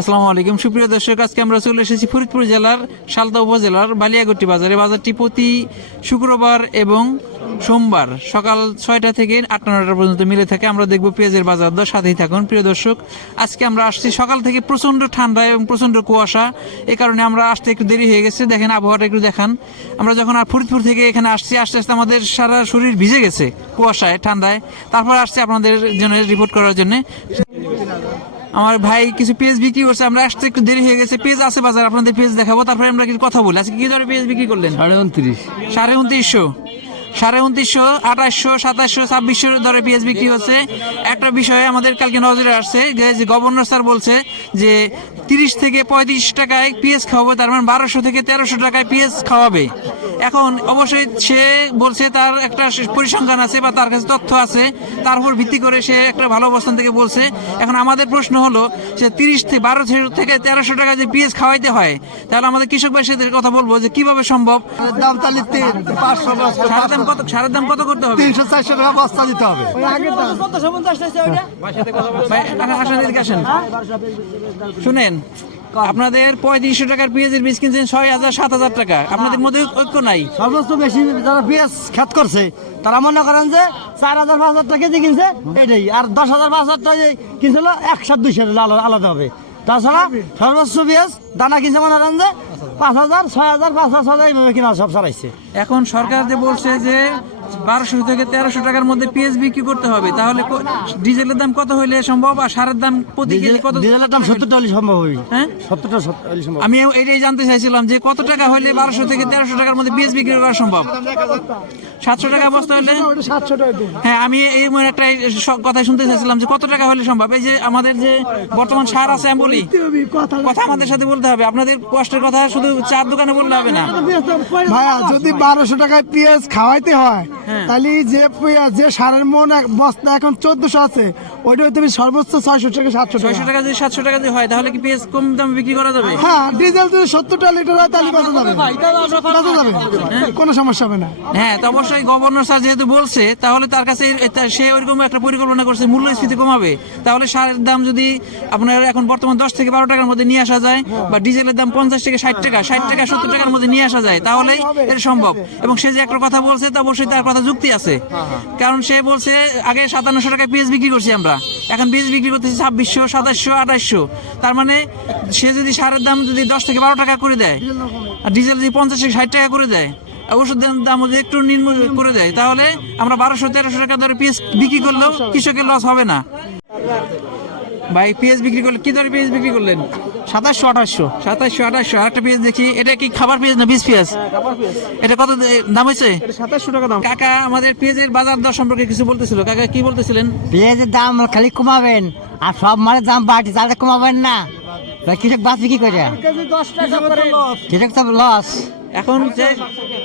আসসালামু আলাইকুম। সুপ্রিয় দর্শক, আজকে আমরা চলে এসেছি ফরিদপুর জেলার সালদা উপজেলার বালিয়াগট্টি বাজারে। বাজারটি প্রতি শুক্রবার এবং সোমবার সকাল ছয়টা থেকে আটটা নটা পর্যন্ত মিলে থাকে। আমরা দেখব পেঁয়াজের বাজার দর। সাথেই থাকুন। প্রিয় দর্শক, আজকে আমরা আসছি সকাল থেকে প্রচণ্ড ঠান্ডা এবং প্রচণ্ড কুয়াশা। এ কারণে আমরা আসতে একটু দেরি হয়ে গেছে। দেখেন, আবহাওয়াটা একটু দেখান। আমরা যখন আর ফরিদপুর থেকে এখানে আসছি, আস্তে আস্তে আমাদের সারা শরীর ভিজে গেছে কুয়াশায়, ঠান্ডায়। তারপর আসছি আপনাদের জন্য রিপোর্ট করার জন্য। আমার ভাই কিছু পেজ বিক্রি করছে আমরা আসতে একটু দেরি হয়ে গেছে। পেজ আছে বাজার আপনাদের পেজ দেখাবো তারপরে আমরা কিছু কথা বলি। আজকে কি ধরনের পেজ বিক্রি করলেন? সাড়ে উনত্রিশ। সাড়ে উনত্রিশশো। সাড়ে উনত্রিশশো আঠাশশো সাতাশশো ছাব্বিশশো দরে পেঁয়াজ বিক্রি হচ্ছে। একটা বিষয়ে আমাদের কালকে নজরে আসছে যে গভর্নর স্যার বলছে যে তিরিশ থেকে পঁয়ত্রিশ টাকায় পেঁয়াজ খাওয়াবে তার মানে বারোশো থেকে তেরোশো টাকায় পেঁয়াজ খাওয়াবে। এখন অবশ্যই সে বলছে তার একটা পরিসংখ্যান আছে বা তার কাছে তথ্য আছে তার উপর ভিত্তি করে সে একটা ভালো অবস্থান থেকে বলছে। এখন আমাদের প্রশ্ন হলো যে তিরিশ থেকে বারো থেকে তেরোশো টাকা যে পেঁয়াজ খাওয়াইতে হয় তাহলে আমাদের কৃষক ভাইদের কথা বলব যে কীভাবে সম্ভব? দাম তাহলে পাঁচশো দাম কত? সারের দাম কত করতে হবে? তিনশো চারশো টাকা বস্তা দিতে হবে। ভাই, আসেন, আসেন, এদিকে আসেন। শুনেন আপনাদের পঁয়ত্রিশশো টাকার পেঁয়াজের বীজ কিনছেন ছয় হাজার সাত হাজার টাকা। আপনাদের মধ্যে ঐক্য নাই। সর্বোচ্চ বেশি যারা পেঁয়াজ খ্যাত করছে তারা মনে করেন যে চার হাজার পাঁচ হাজার টাকা দিয়ে কিনছে এটাই। আর দশ হাজার পাঁচ হাজার টাকা কিনছিল একশো দুইশো আলাদা আলাদা হবে। তাছাড়া সর্বোচ্চ পেঁয়াজ দানা কিনছে মনে করেন যে পাঁচ হাজার ছয় হাজার পাঁচ হাজার ছয় হাজার এইভাবে কিনা সব চালাইছে এখন সরকার যে বলছে যে বারোশো থেকে তেরোশো টাকার মধ্যে পেঁয়াজ বিক্রি করতে হবে তাহলে ডিজেলের দাম কত হইলে সম্ভব আর সারের দাম প্রতি কেজি কত ডিজেলের দাম সত্তরটা হলে সম্ভব হবে। হ্যাঁ? সত্তর সম্ভব। আমি এটাই জানতে চাইছিলাম যে কত টাকা হলে বারোশো থেকে তেরোশো টাকার মধ্যে পেঁয়াজ বিক্রি করা সম্ভব? সাতশো টাকা বস্তা হলে? হ্যাঁ আমি এই মনে একটা সব কথা শুনতে চাইছিলাম যে কত টাকা হলে সম্ভব? এই যে আমাদের যে বর্তমান সার আছে আমি বলি কথা আমাদের সাথে বলতে হবে। আপনাদের কষ্টের কথা শুধু চার দোকানে বললে হবে না। ভাইয়া যদি বারোশো টাকায় পেঁয়াজ খাওয়াইতে হ্যাঁ। তাহলে যে যে সারের মন বস্তা এখন চোদ্দশো আছে ওইটা তুমি সর্বোচ্চ ছয়শো থেকে সাতশো ছয়শো টাকা টাকা যদি সাতশো টাকা যদি হয় তাহলে কি পেঁয়াজ কম দামে বিক্রি করা যাবে? হ্যাঁ ডিজেল যদি সত্তরটা লিটার হয় তাহলে বেঁচে যাবে। বেঁচে যাবে। কোনো সমস্যা হবে না। হ্যাঁ তো অবশ্যই গভর্নর স্যার যেহেতু বলছে তাহলে তার কাছে সে ওইরকম একটা পরিকল্পনা করছে মূল্যস্ফীতি কমাবে। তাহলে সারের দাম যদি আপনার এখন বর্তমান দশ থেকে বারো টাকার মধ্যে নিয়ে আসা যায় বা ডিজেলের দাম পঞ্চাশ থেকে ষাট টাকা ষাট টাকা সত্তর টাকার মধ্যে নিয়ে আসা যায় তাহলেই এটা সম্ভব। এবং সে যে একটা কথা বলছে তা অবশ্যই তার কথা যুক্তি আছে। কারণ সে বলছে আগে সাতান্নশো টাকায় পেঁয়াজ বিক্রি করছি আমরা। এখন পেঁয়াজ বিক্রি করতেছি ছাব্বিশশো সাতাশশো আঠাশশো। তার মানে সে যদি সারের দাম যদি দশ থেকে বারো টাকা করে দেয় আর ডিজেল যদি পঞ্চাশ থেকে ষাট টাকা করে দেয় ওষুধের দাম যদি একটু নিম্ন করে দেয় তাহলে আমরা বারোশো তেরোশো টাকা ধরে পিস বিক্রি করলেও কৃষকের লস হবে না। ভাই পেঁয়াজ বিক্রি করলে কি দরে পেঁয়াজ বিক্রি করলেন? সাতাশশো আঠাশশো। সাতাশশো আঠাশশো। আরেকটা পেঁয়াজ দেখি। এটা কি খাবার পেঁয়াজ না বীজ পেঁয়াজ? এটা কত দাম হয়েছে? সাতাশশো টাকা দাম। কাকা আমাদের পেঁয়াজের বাজার দর সম্পর্কে কিছু বলতেছিল। কাকা কি বলতেছিলেন? পেঁয়াজের দাম খালি কমাবেন আর সব মালের দাম বাড়ছে তাহলে কমাবেন না। কৃষক বাঁচবে কি করে? কৃষক তো লস এখন যে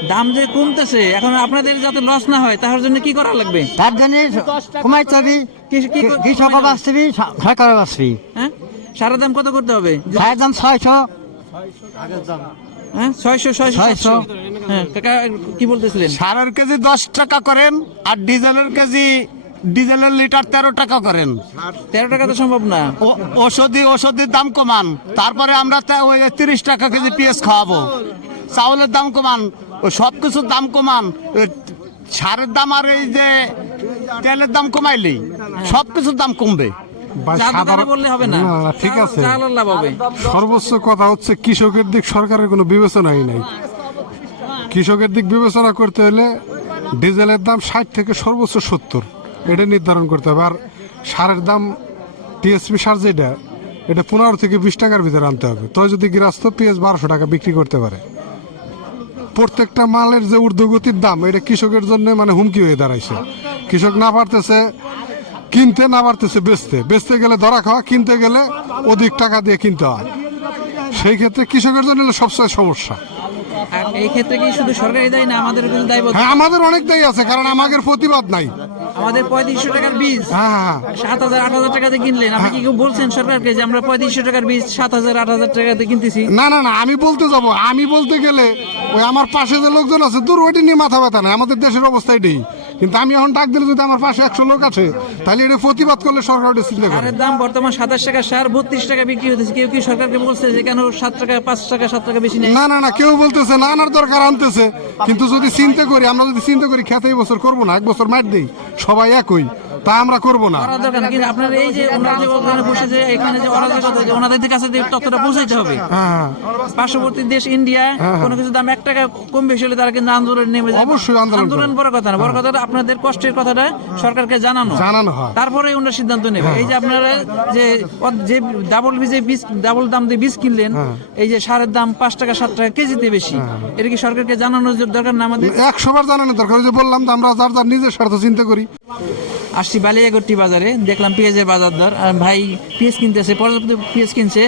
দাম যে কমতেছে এখন আপনাদের যাতে লস না হয় তার জন্য কি করা লাগবে? তার জন্য কমাইতে হবে। কি- কি- কৃষকও বাঁচবি সরকারও বাঁচবি। হ্যাঁ? সারের দাম কত করতে হবে? চায়ের দাম ছয়শো। হ্যাঁ ছয়শো ছয়শো ছয়শো। হ্যাঁ কাকা কি বলতেছিলেন? সারের কেজি দশ টাকা করেন আর ডিজেলের কেজি ডিজেলের লিটার তেরো টাকা করেন। তেরো টাকা তো সম্ভব না। ও- ওষুধি ওষুধির দাম কমান। তারপরে আমরা ওই তিরিশ টাকা কেজি পেঁয়াজ খাওয়াবো। চাউলের দাম কমান ও সব কিছুর দাম কমান। সারের দাম আর এই যে তেলের দাম কমাইলি সব কিছুর দাম কমবে। বললে হবে না। না, না, ঠিক আছে। সর্বোচ্চ কথা হচ্ছে কৃষকের দিক সরকারের কোনো বিবেচনাই নাই। কৃষকের দিক বিবেচনা করতে হলে ডিজেলের দাম ষাট থেকে সর্বোচ্চ সত্তর। এটা নির্ধারণ করতে হবে। আর সারের দাম টিএসপি সার যেটা এটা পনেরো থেকে বিশ টাকার ভিতরে আনতে হবে। তো যদি গৃহস্থ পেঁয়াজ বারোশো টাকা বিক্রি করতে পারে। প্রত্যেকটা মালের যে ঊর্ধ্বগতির দাম এটা কৃষকের জন্য মানে হুমকি হয়ে দাঁড়াইছে। কৃষক না পারতেছে কিনতে না পারতেছে বেচতে। বেচতে গেলে ধরা খাওয়া কিনতে গেলে অধিক টাকা দিয়ে কিনতে হয়। সেই ক্ষেত্রে কৃষকের জন্য সবচেয়ে সমস্যা। এই ক্ষেত্রে কি শুধু সরকারি দায় না আমাদের কিন্তু দায়বদ্ধ? হ্যাঁ আমাদের অনেক দায়ী আছে কারণ আমাদের প্রতিবাদ নাই। আমাদের পঁয়ত্রিশশো টাকার বীজ। হ্যাঁ হ্যাঁ সাত হাজার আট হাজার টাকাতে কিনলেন। আপনি কি বলছেন সরকারকে যে আমরা পঁয়ত্রিশশো টাকার বীজ সাত হাজার আট হাজার টাকাতে কিনতেছি? না না না আমি বলতে যাব। আমি বলতে গেলে ওই আমার পাশে যে লোকজন আছে দূর ওইটা নিয়ে মাথা ব্যথা নাই। আমাদের দেশের অবস্থা এটাই। কিন্তু আমি এখন ডাক দিলে যদি আমার পাশে একশো লোক আছে তাহলে এটা প্রতিবাদ করলে সরকার ওটা চিন্তা করে সারের দাম বর্তমান সাতাশ টাকা সার বত্রিশ টাকা বিক্রি হতেছে। কেউ কি সরকারকে বলছে যে কেন সাত টাকা পাঁচ টাকা সাত টাকা বেশি নেই না না না কেউ বলতেছে না আনার দরকার আনতেছে। কিন্তু যদি চিন্তা করি আমরা যদি চিন্তা করি খেতে এই বছর করব না এক বছর মাঠ দিই সবাই একই। তা আমরা করব না। করার দরকার না কিন্তু আপনার এই যে ওনারা যে ওখানে বসে যে এখানে যে অরাজকতা যে ওনাদের কাছে যে তথ্যটা পৌঁছাইতে হবে। হ্যাঁ পার্শ্ববর্তী দেশ ইন্ডিয়া কোনো কিছু দাম এক টাকা কম বেশি হলে তারা কিন্তু আন্দোলন নেমে যায় অবশ্যই আন্দোলন আন্দোলন বড় কথা না বড় কথাটা আপনাদের কষ্টের কথাটা সরকারকে জানানো। জানানো হয়। তারপরে ওনারা সিদ্ধান্ত নেবে। এই যে আপনারা যে যে ডাবল বীজে বীজ ডাবল দাম দিয়ে বীজ কিনলেন এই যে সারের দাম পাঁচ টাকা সাত টাকা কেজিতে বেশি। এটা কি সরকারকে জানানোর দরকার না আমাদের? একশো বার জানানোর দরকার। যে বললাম তো আমরা যার যার নিজের স্বার্থ চিন্তা করি। আসছি বালিয়াগট্টি বাজারে দেখলাম পেঁয়াজের বাজার দর। আর ভাই পেঁয়াজ কিনতেছে পর্যাপ্ত পেঁয়াজ কিনছে।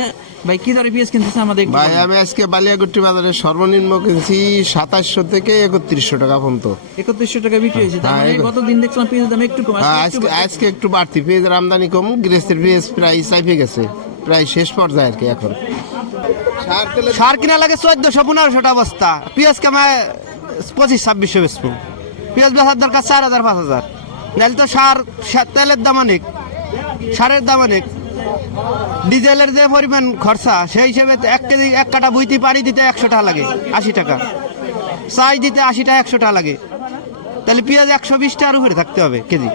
ভাই কি দরে পেঁয়াজ কিনতেছে আমাদের ভাই আমি আজকে বালিয়াগুট্টি বাজারে সর্বনিম্ন কিনছি সাতাশশো থেকে একত্রিশশো টাকা পর্যন্ত। একত্রিশশো টাকা বিক্রি হয়েছে। তার হ্যাঁ, মানে গত দিন দেখছিলাম পেঁয়াজের দাম একটু কম। আজকে হ্যাঁ, একটু আজকে একটু বাড়তি। পেঁয়াজের আমদানি কম গৃহস্থের পেঁয়াজ প্রায় চাইপে গেছে। প্রায় শেষ পর্যায়ে আর কি এখন। সার কিনা লাগে চোদ্দশো পনেরোশোটা বস্তা। পেঁয়াজ কামায় পঁচিশ ছাব্বিশশো বেচবো। পেঁয়াজ বেচার দরকার চার হাজার পাঁচ হাজার। নাহলে তো সার সার- তেলের দাম অনেক সারের দাম অনেক। ডিজেলের যে পরিমাণ খরচা সেই হিসেবে তো এক কেজি এক কাটা বুইতে পানি দিতে একশো টাকা লাগে আশি টাকা। চাই দিতে আশি টাকা একশো টাকা লাগে। তাহলে পেঁয়াজ একশো বিশ টাকার উপরে থাকতে হবে কেজি।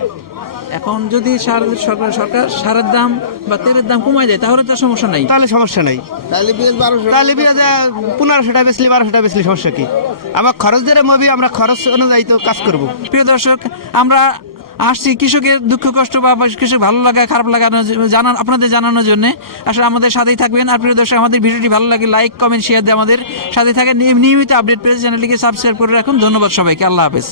এখন যদি সার সরকার সরকার সারের দাম বা তেলের দাম কমায় দেয় তাহলে তো সমস্যা নাই। তাহলে সমস্যা নাই। তাহলে পেঁয়াজ বারোশো। তাহলে পেঁয়াজ পনেরোশো টাকা বেচলি বারোশো টাকা বেচলি সমস্যা কি? আমার খরচ ধরে মবি আমরা খরচ অনুযায়ী তো কাজ করব। প্রিয় দর্শক আমরা আসছি কৃষকের দুঃখ, কষ্ট বা কৃষক ভালো লাগা, খারাপ লাগানো জানান, আপনাদের জানানোর জন্য। আসলে আমাদের সাথেই থাকবেন। আর প্রিয় দর্শক, আমাদের ভিডিওটি ভালো লাগে লাইক কমেন্ট শেয়ার দিয়ে আমাদের সাথে থাকেন। নিয়মিত আপডেট পেয়েছে চ্যানেলটিকে সাবস্ক্রাইব করে রাখুন। ধন্যবাদ সবাইকে। আল্লাহ হাফেজ।